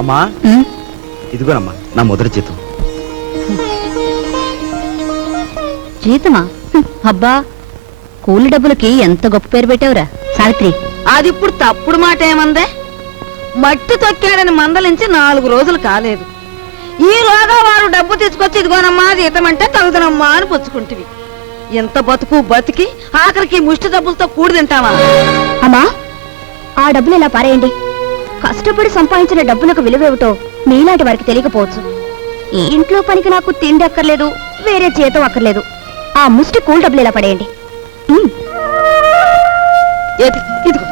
అమ్మా ఇదిగోనమ్మా నా మొదటి జీతం. జీతమా? అబ్బా, కూలి డబ్బులకి ఎంత గొప్ప పేరు పెట్టావురా సావిత్రి. అది ఇప్పుడు తప్పుడు మాట ఏమందే? మట్టి తొక్కాడని మందలించి 4 రోజులు కాలేదు. ఈ రోజా వారు డబ్బు తీసుకొచ్చి ఇదిగోనమ్మా జీతం అంటే తగుదనమ్మా అని పుచ్చుకుంటివి. ఎంత బతుకు బతికి ఆఖరికి ముష్టి డబ్బులతో కూడి తింటావా? అమ్మా, ఆ డబ్బులు ఇలా పారేయండి. కష్టపడి సంపాదించిన డబ్బులకు విలువేమిటో మీలాంటి వారికి తెలియకపోవచ్చు. ఈ ఇంట్లో పనికి నాకు తిండి అక్కర్లేదు, వేరే జీతం అక్కర్లేదు. ఆ ముష్టి కూల్ డబ్బులు ఇలా పడేయండి. ఏది ఇదిగో.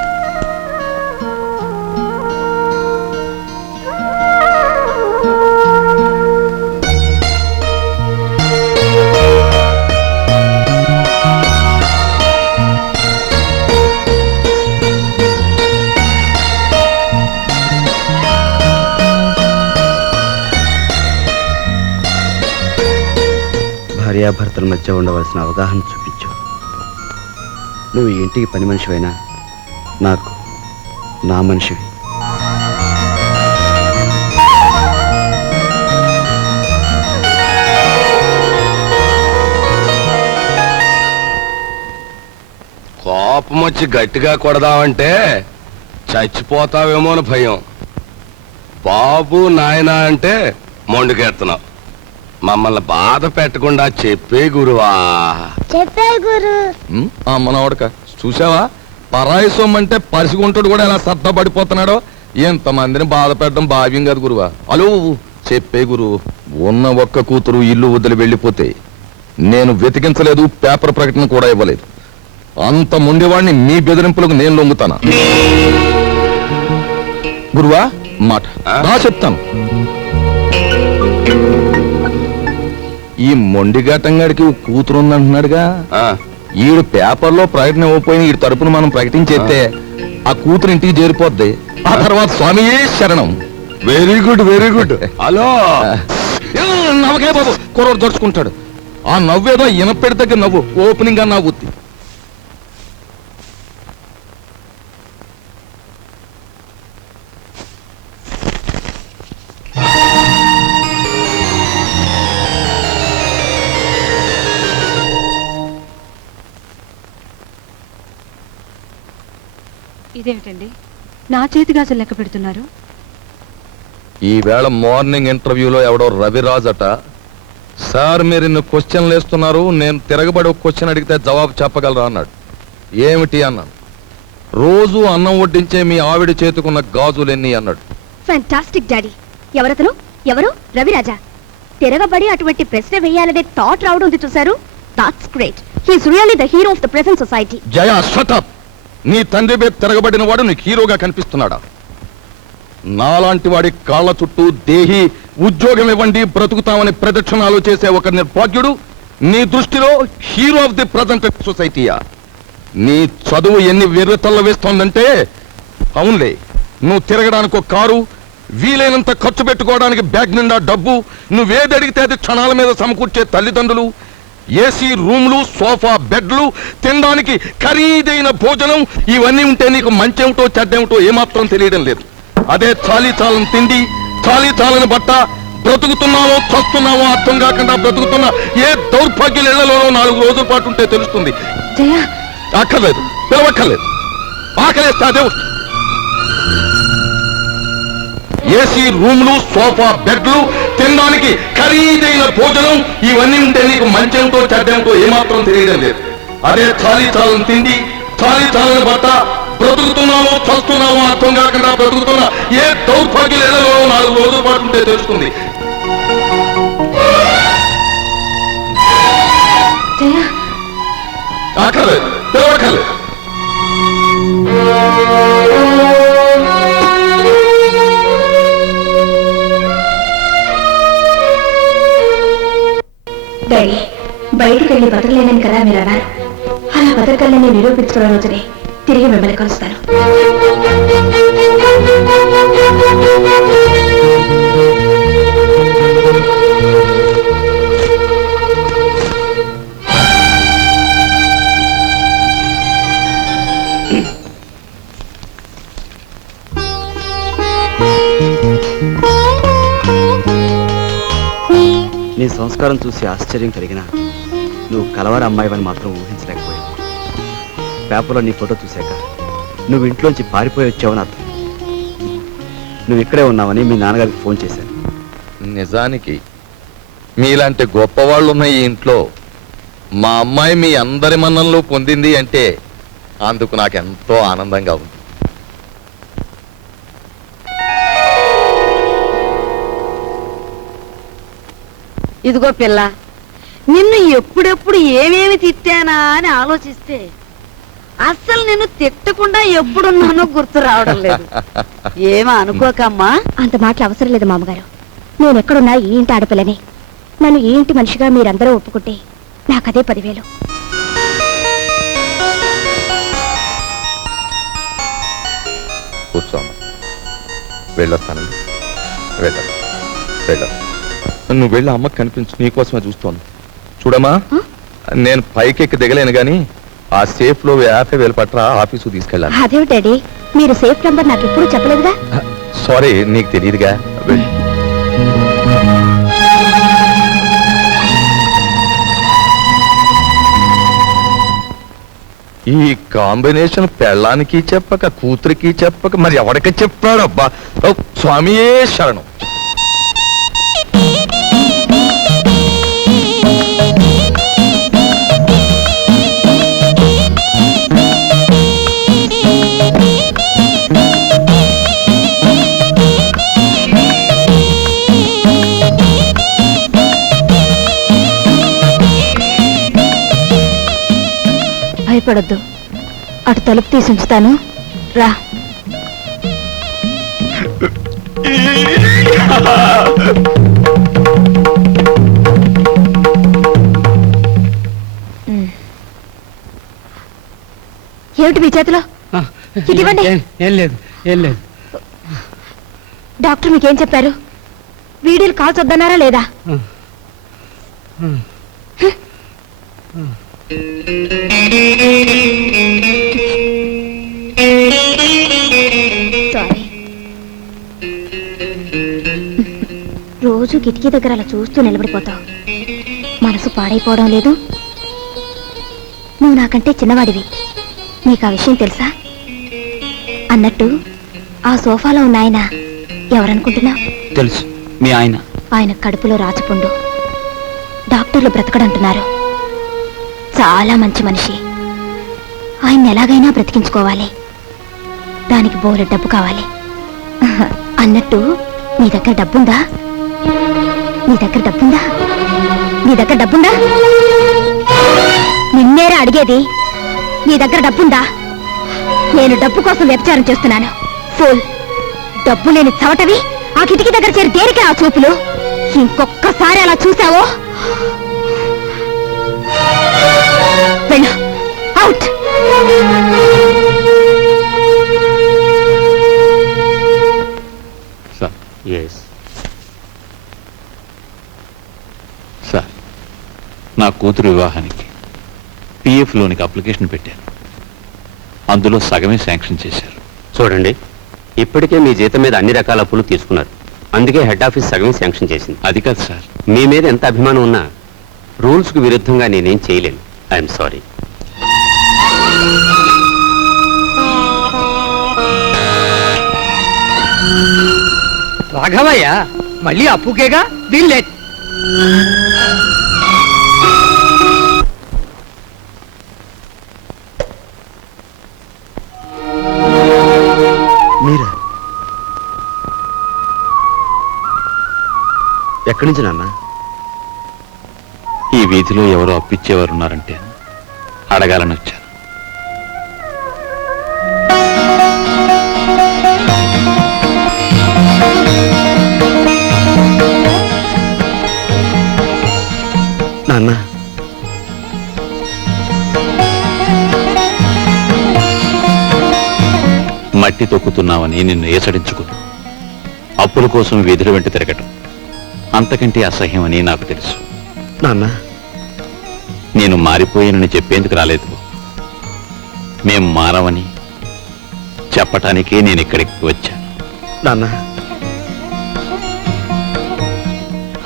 భార్యాభర్తల మధ్య ఉండవలసిన అవగాహన చూపించు. నువ్వు ఈ ఇంటికి పని మనిషివైనా నాకు నా మనిషివి. కోపం వచ్చి గట్టిగా కొడదామంటే చచ్చిపోతావేమో అని భయం. బాబు నాయనా అంటే మొండుకెత్తున్నావు. మమ్మల్ని బాధ పెట్టకుండా చెప్పే గురువా. చెప్పే గురు. మనవాడక చూసావా, పరాయి సొమ్మంటే పరిసిగుంటాడు కూడా ఎలా సత్తా పడిపోతున్నాడో. ఎంతమందిని బాధ పెట్టడం భావ్యం కాదు గురువా. అలో చెప్పే గురువు. ఉన్న ఒక్క కూతురు ఇల్లు వదిలి వెళ్ళిపోతే నేను వెతికించలేదు, పేపర్ ప్రకటన కూడా ఇవ్వలేదు. అంత ముండేవాడిని మీ బెదిరింపులకు నేను లొంగుతానా? గురువా మాట నా చెప్తాను. ఈ మొండిఘాటంగాడికి కూతురు ఉందంటున్నాడుగా, ఈడు పేపర్లో ప్రకటన ఇవ్వకపోయినా ఈ తరపున మనం ప్రకటించేస్తే ఆ కూతురు ఇంటికి చేరిపోద్ది. ఆ తర్వాత స్వామియే శరణం. Very good very good. Hello నవ్వకే బాబు, కుర్రోడు దొరుచుకుంటాడు. ఆ నవ్వేదో ఇనపెడి దగ్గర నవ్వు, ఓపెనింగ్ గా నవ్వుద్ది. ఇదేమిటండి, నా చేతిగాజులు లెక్క పెడుతున్నారు? ఈవేళ మార్నింగ్ ఇంటర్వ్యూలో ఎవడో రవిరాజ్ అట, సార్ మీరు ఇన్ని క్వశ్చన్లు వేస్తున్నారు, నేను తిరగబడి ఒక క్వశ్చన్ అడిగితే జవాబు చెప్పగలరా అన్నాడు. ఏమిటి అన్నాను. రోజు అన్నం వడ్డించే మీ ఆవిడ చేతుకున్న గాజులెన్ని అన్నాడు. Fantastic daddy. ఎవరతను? ఎవరు? రవిరాజా. తిరగబడి అటువంటి ప్రశ్న వేయాలనే థాట్ రావడం ఉంది చూసారు. That's great. He's really the hero of the present society. Jaya shut up. నీ తండ్రి మీద తిరగబడిన వాడు నీకు హీరోగా కనిపిస్తున్నాడా? నాలాంటి వాడి కాళ్ళ చుట్టూ దేహి ఉద్యోగం ఇవ్వండి బ్రతుకుతామని ప్రదక్షిణాలు చేసే ఒక నిర్భాగ్యుడు నీ దృష్టిలో హీరో ఆఫ్ ది ప్రజెంట్ సొసైటీయా? నీ చదువు ఎన్ని వెర్రితల్ల వేస్తోందంటే, అవునులే, నువ్వు తిరగడానికి ఒక కారు, వీలైనంత ఖర్చు పెట్టుకోవడానికి బ్యాగ్ నిండా డబ్బు, నువ్వేది అడిగితే అది క్షణాల మీద సమకూర్చే తల్లిదండ్రులు, ఏసీ రూమ్లు, సోఫా బెడ్లు, తినడానికి ఖరీదైన భోజనం, ఇవన్నీ ఉంటే నీకు మంచేమిటో చెడ్డేమిటో ఏమాత్రం తెలియడం లేదు. అదే చాలీ చాలని తిండి, చాలీ చాలని బట్ట, బ్రతుకుతున్నామో చస్తున్నామో అర్థం కాకుండా బ్రతుకుతున్న ఏ దౌర్భాగ్యుల ఇళ్లలోనో 4 రోజుల పాటు ఉంటే తెలుస్తుంది. అక్కర్లేదు, పిలవక్కర్లేదు. ఆకలేస్తే అదే ఏసీ రూమ్లు, సోఫా బెడ్లు, తినడానికి ఖరీదైన భోజనం, ఇవన్నీ ఉంటే నీకు మంచేమిటో చెడ్డేమిటో ఏమాత్రం తెలియడం లేదు. అదే చాలీ చాలని తిండి, చాలీ చాలని బట్ట, బ్రతుకుతున్నామో చస్తున్నామో అర్థం కాకుండా బ్రతుకుతున్న ఏ దౌర్భాగ్యుల ఇళ్లలో 4 రోజుల పాటు ఉంటే తెలుస్తుంది. అక్కర్లేదు, పిలవక్కర్లేదు. డాడీ, బయటికి వెళ్ళి బతకలేనని కదా మీరు అన్నారు. అలా బతకలేని నిరూపించుకున్న రోజునే తిరిగి మిమ్మల్ని కలుస్తాను. నీ సంస్కారం చూసి ఆశ్చర్యం కలిగినా నువ్వు కలవారి అమ్మాయివని మాత్రం ఊహించలేకపోయావు. పేపర్లో నీ ఫోటో చూశాక నువ్వు ఇంట్లోంచి పారిపోయి వచ్చావని అర్థం. నువ్వు ఇక్కడే ఉన్నావని మీ నాన్నగారికి ఫోన్ చేశాను. నిజానికి మీలాంటి గొప్పవాళ్ళు ఉన్న ఈ ఇంట్లో మా అమ్మాయి మీ అందరి మన్ననలు పొందింది అంటే అందుకు నాకెంతో ఆనందంగా ఉంది. ఇదిగో పిల్ల, నిన్ను ఎప్పుడెప్పుడు ఏమేమి తిట్టానా అని ఆలోచిస్తే అస్సలు నిన్ను తిట్టకుండా ఎప్పుడున్నానో గుర్తు రావడం లేదు. ఏమో అనుకోకమ్మా. అంత మాటలు అవసరం లేదు మామగారు. నేను ఎక్కడున్నా ఈ ఇంటి ఆడపిల్లని. నన్ను ఈ ఇంటి మనిషిగా మీరందరూ ఒప్పుకుంటే నాకదే 10,000. కూర్చోమ్మ, వెళ్ళొస్తాను. నువ్వు వెళ్ళి అమ్మకి కనిపించు, నీకోసమే చూస్తాను. చూడమ్మా, నేను పైకెక్కి దిగలేను గాని ఆ సేఫ్ లో 50,000 పట్ల ఆఫీసు తీసుకెళ్ళాను. అదేమిటి డాడీ, మీరు సేఫ్ నంబర్ నాకు ఎప్పుడూ చెప్పలేదుగా. సారీ, నీకు తెలియదుగా. వెళ్ళి ఈ కాంబినేషన్ పెళ్ళానికి చెప్పక కూతురికి చెప్పక మరి ఎవరికి చెప్పాడు? అబ్బా, ఓ స్వామియే శరణం. భయపడొద్దు, అటు తలుపు తీసి ఉంచుతాను, రా. ఏమిటి మీ చేతిలో? ఇదివ్వండి. ఏం లేదు. డాక్టర్ మీకేం చెప్పారు? వీడియోలు కాల్స్ వద్దన్నారా లేదా? సారీ. రోజు కిటికీ దగ్గర అలా చూస్తూ నిలబడిపోతావు. మనసు పాడైపోవడం లేదు? నువ్వు నాకంటే చిన్నవాడివి, నీకు ఆ విషయం తెలుసా? అన్నట్టు ఆ సోఫాలో ఉన్న ఆయన ఎవరనుకుంటున్నావు? తెలుసు, మీ ఆయన. ఆయన కడుపులో రాచపుండు. డాక్టర్లు బ్రతకడంటున్నారు. చాలా మంచి మనిషి. ఆయన్ని ఎలాగైనా బ్రతికించుకోవాలి. దానికి బోలెడు డబ్బు కావాలి. అన్నట్టు నీ దగ్గర డబ్బుందా? నిన్నేరా అడిగేది. నీ దగ్గర డబ్బుందా? నేను డబ్బు కోసం వ్యభిచారం చేస్తున్నాను. ఫూల్. డబ్బు లేని చవటవి ఆ కిటికీ దగ్గర చేరి దేనికి ఆ చూపులు? ఇంకొక్కసారి అలా చూసావో వెళ్ళు, అవుట్. సార్, నా కూతురు వివాహానికి పిఎఫ్ లోనికి అప్లికేషన్ పెట్టాను. అందులో సగమే శాంక్షన్ చేశారు. చూడండి, ఇప్పటికే మీ జీతం మీద అన్ని రకాల అప్పులు తీసుకున్నారు. అందుకే హెడ్ ఆఫీస్ సగమే శాంక్షన్ చేసింది. అది కాదు సార్. మీ మీద ఎంత అభిమానం ఉన్నా రూల్స్కు విరుద్ధంగా నేనేం చేయలేను. I'm sorry. రాఘవయ్య మళ్ళీ అప్పుకేగా వీళ్ళే. మీరా? ఎక్కడి నుంచి నాన్న? ఈ వీధిలో ఎవరో అప్పిచ్చేవారున్నారంటే అడగాలని వచ్చాను. నాన్న, మట్టి తొక్కుతున్నావని నిన్ను ఏసడించుకుని అప్పుల కోసం వీధుల వెంట తిరగటం అంతకంటే అసహ్యమని నాకు తెలుసు. నాన్న, నేను మారిపోయానని చెప్పేందుకు రాలేదు. మేం మారవని చెప్పటానికే నేను ఇక్కడికి వచ్చాను. నాన్న,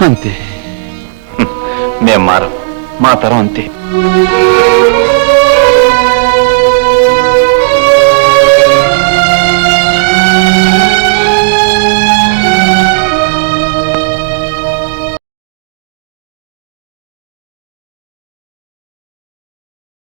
అంతే. మేం మారం, మా తరం అంతే.